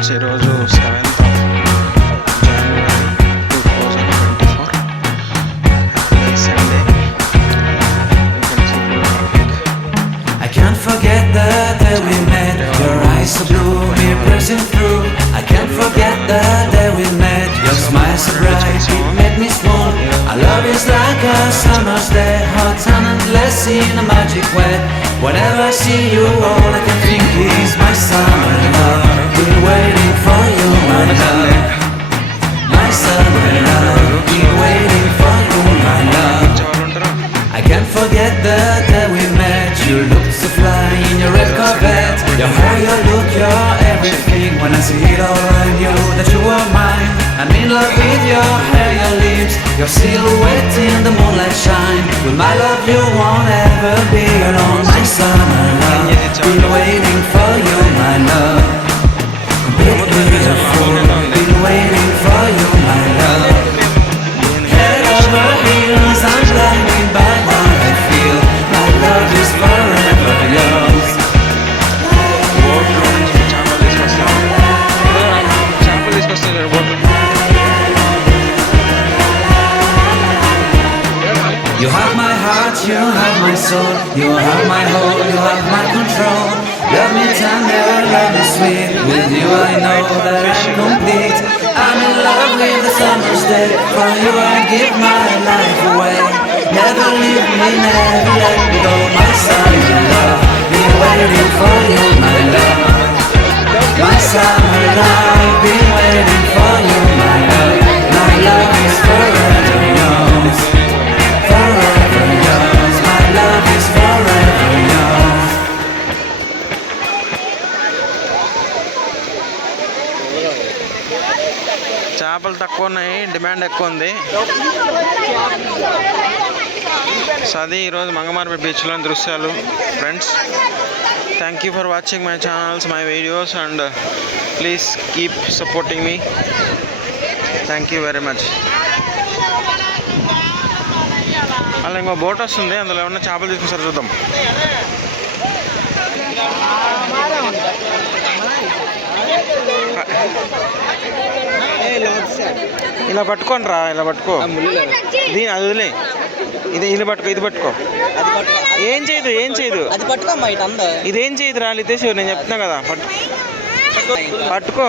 వచ్చి ఈరోజు 7th of January 2024 Sunday. You can see full traffic. I can't forget the day we met. Your eyes so blue, me pressing through. I can't forget the day we met. Your smile so bright, it made me swoon. Our love is like a summer's day, hot and endless in a magic way. Whenever I see you, all I can think is my summer love. Been waiting for you, my love. My summer love. Been waiting for you, my love. I can't forget the day we met. You looked so fly in your red Corvette. Your hair, your look, your everything. When I see it all, I knew that you were mine. I'm in love with your hair, your lips, your silhouette in the moonlight shine. With my love, you won't ever be alone. My summer love, been waiting for you, my love. Completely beautiful, been waiting for you, my love. Head over heels, I'm blinded by what I feel. My love is forever yours. You have my heart, you have my soul, you have my whole, you have my control. Love me tender, love me sweet. With you I know that I'm complete. I'm in love with the summer's day. For you I give my life away. Never leave me, never let me go. My summer love, been waiting for you, my love. My summer love, been waiting for you, my love. My love is forever yours. Forever yours, my love is forever yours. చేపలు తక్కువ ఉన్నాయి, demand ఎక్కువ ఉంది. So అది ఈరోజు మంగమార్పేట బీచ్లోని దృశ్యాలు friends. Thank you for watching my channels, my videos, and please keep supporting me. Thank you very much. అలా ఇంకో బోట్ వస్తుంది, అందులో ఏమన్నా చేపలు తీసుకొస్తారు, చూద్దాం. ఇలా పట్టుకోండి రా, ఇలా పట్టుకో. దీని అది వదిలే, ఇది పట్టుకో, ఇది పట్టుకో. ఏం చేయదు, ఏం చేయదు. ఇదేం చేయదు రా లితేష్, నేను చెప్తున్నా కదా. పట్టుకో.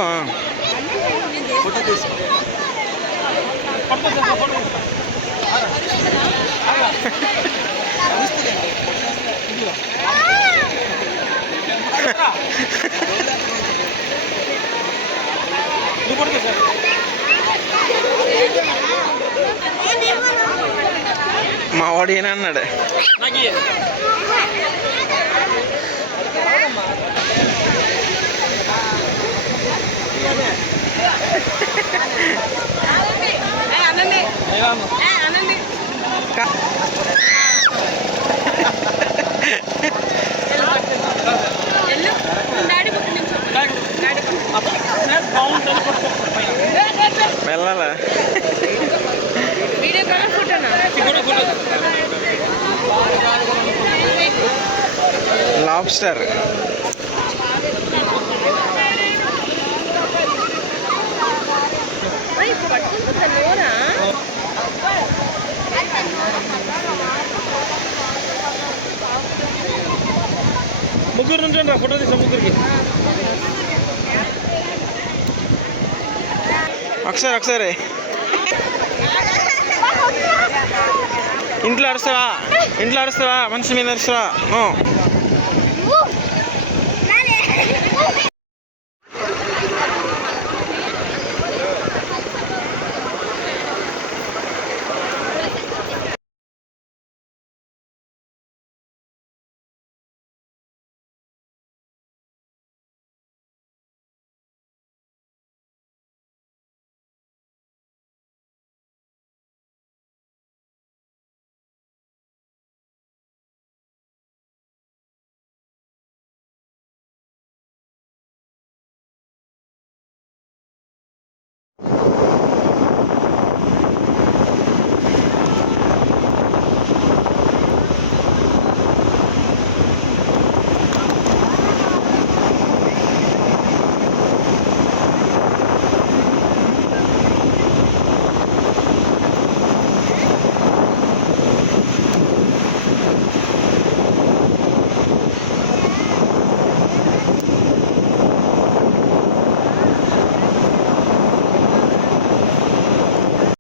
మా వాడు ఏనన్నాడు, వెళ్ళాలా? లాబ్స్టర్ ముగ్గురు నుంచండి, ఫోటో తీసా ముగ్గురికి. ఒకసారి ఇంట్లో అరుస్తావా, మనిషి మీద అరుస్తావా?